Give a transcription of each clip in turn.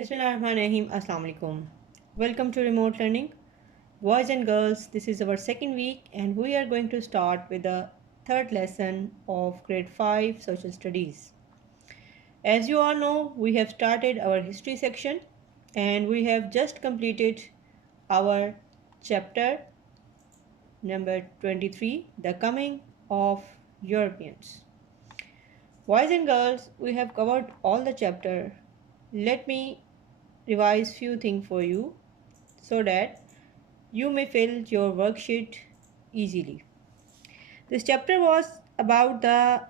Bismillahirrahmanirrahim. Assalamu alaikum. Welcome to remote learning. Boys and girls, this is our second week and we are going to start with the third lesson of grade 5 social studies. As you all know, we have started our history section and we have just completed our chapter number 23, the coming of Europeans. Boys and girls, we have covered all the chapter. Let me revise few things for you so that you may fill your worksheet easily. This chapter was about the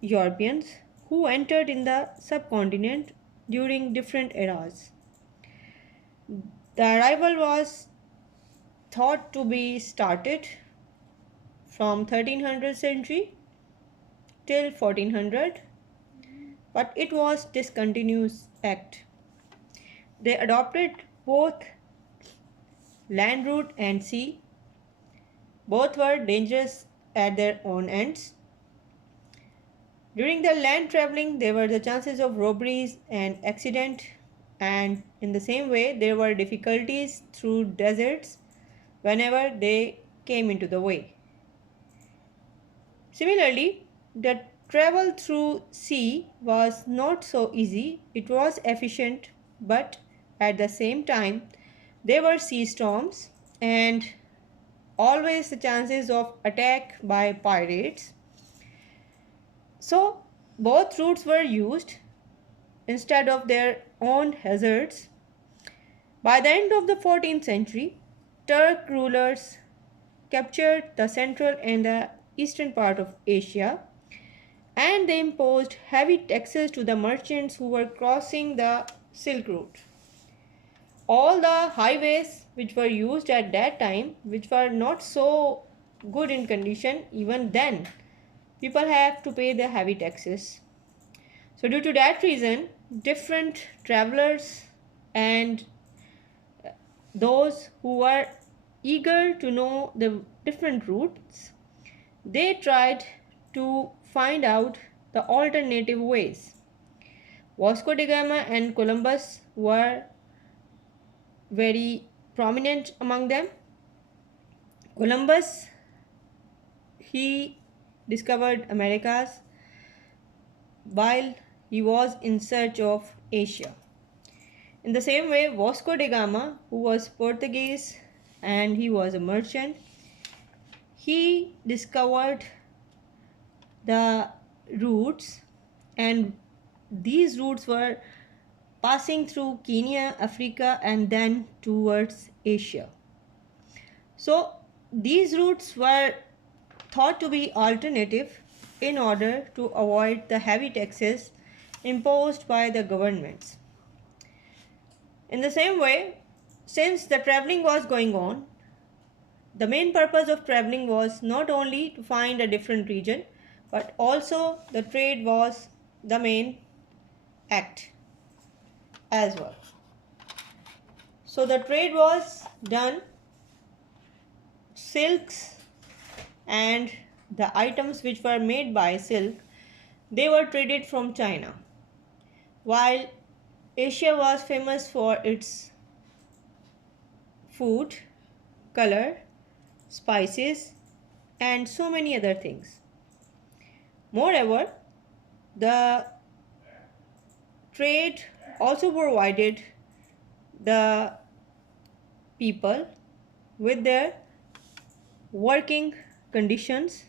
Europeans who entered in the subcontinent during different eras. The arrival was thought to be started from 1300 century till 1400, but it was discontinuous act. They adopted both land route and sea. Both were dangerous at their own ends. During the land traveling, there were the chances of robberies and accident, and in the same way, there were difficulties through deserts whenever they came into the way. Similarly, the travel through sea was not so easy. It was efficient, but at the same time, there were sea storms and always the chances of attack by pirates. So both routes were used instead of their own hazards. By the end of the 14th century, Turk rulers captured the central and the eastern part of Asia, and they imposed heavy taxes to the merchants who were crossing the Silk Route. All the highways which were used at that time, which were not so good in condition, even then people have to pay the heavy taxes. So due to that reason, different travelers and those who were eager to know the different routes, they tried to find out the alternative ways. Vasco da Gama and Columbus were very prominent among them. Columbus, he discovered Americas while he was in search of Asia. In the same way, Vasco da Gama, who was Portuguese and he was a merchant, he discovered the routes, and these routes were passing through Kenya, Africa, and then towards Asia. So these routes were thought to be alternative in order to avoid the heavy taxes imposed by the governments. In the same way, since the traveling was going on, the main purpose of traveling was not only to find a different region, but also the trade was the main act as well. So the trade was done, silks and the items which were made by silk, they were traded from China, while Asia was famous for its food, color, spices and so many other things. Moreover, the trade also provided the people with their working conditions.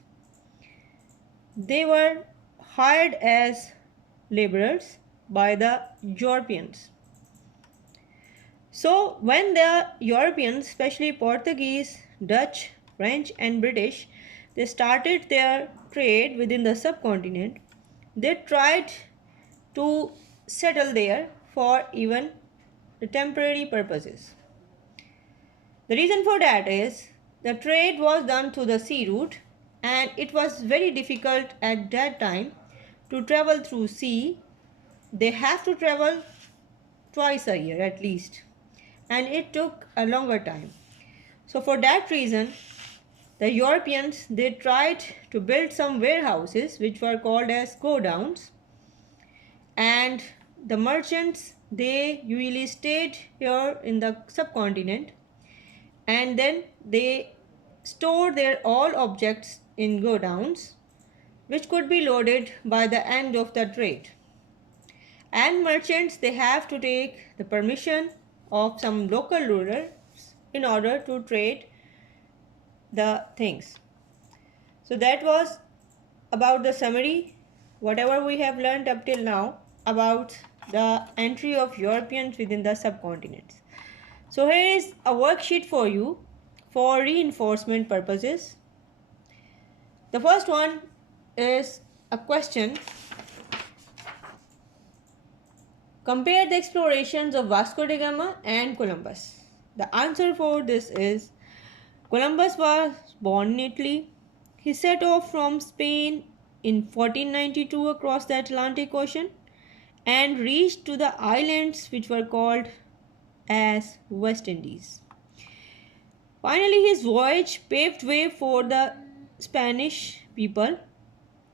They were hired as laborers by the Europeans. So when the Europeans, especially Portuguese, Dutch, French and British, they started their trade within the subcontinent, they tried to settle there for even the temporary purposes. The reason for that is the trade was done through the sea route, and it was very difficult at that time to travel through sea. They have to travel twice a year at least, and it took a longer time. So for that reason, the Europeans, they tried to build some warehouses which were called as godowns, and the merchants, they usually stayed here in the subcontinent, and then they store their all objects in godowns, which could be loaded by the end of the trade. And merchants, they have to take the permission of some local rulers in order to trade the things. So that was about the summary, whatever we have learned up till now about the entry of Europeans within the subcontinents. So here is a worksheet for you for reinforcement purposes. The first one is a question. Compare the explorations of Vasco da Gama and Columbus. The answer for this is Columbus was born in Italy. He set off from Spain in 1492 across the Atlantic Ocean and reached to the islands which were called as West Indies. Finally, his voyage paved way for the Spanish people,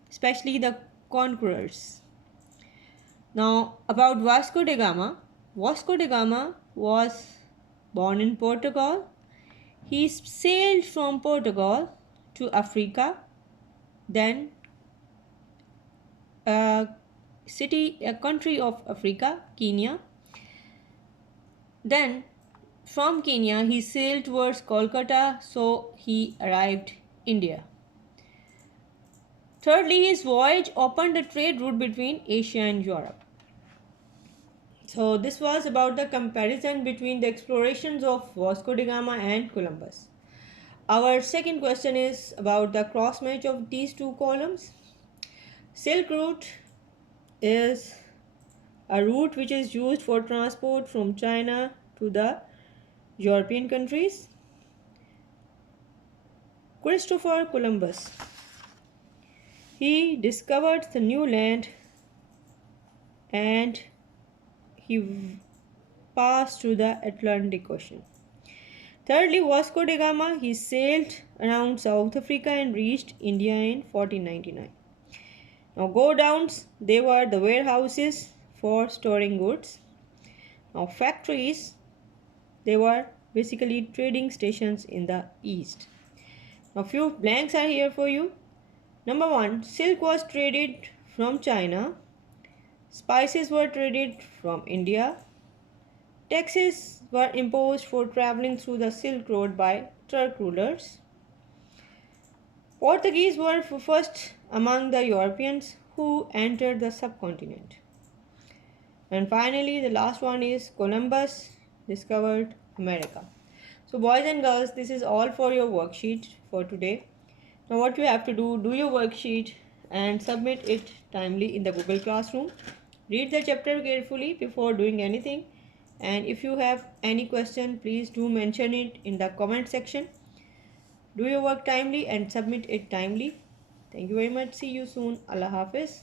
especially the conquerors. Now, about Vasco da Gama. Vasco da Gama was born in Portugal. He sailed from Portugal to Africa, then a country of Africa, Kenya. Then from Kenya he sailed towards Kolkata, so he arrived India. Thirdly, his voyage opened a trade route between Asia and Europe. So this was about the comparison between the explorations of Vasco da Gama and Columbus. Our second question is about the cross match of these two columns. Silk route is a route which is used for transport from China to the European countries. Christopher Columbus, he discovered the new land and he passed through the Atlantic Ocean. Thirdly, Vasco da Gama, he sailed around South Africa and reached India in 1499. Now godowns, they were the warehouses for storing goods. Now factories, they were basically trading stations in the east. Now few blanks are here for you. Number 1, silk was traded from China. Spices were traded from India. Taxes were imposed for traveling through the Silk Road by Turk rulers. Portuguese were first among the Europeans who entered the subcontinent. And finally, the last one is Columbus discovered America. So boys and girls, this is all for your worksheet for today. Now what you have to do your worksheet and submit it timely in the Google Classroom. Read the chapter carefully before doing anything. And if you have any question, please do mention it in the comment section. Do your work timely and submit it timely. Thank you very much. See you soon. Allah Hafiz.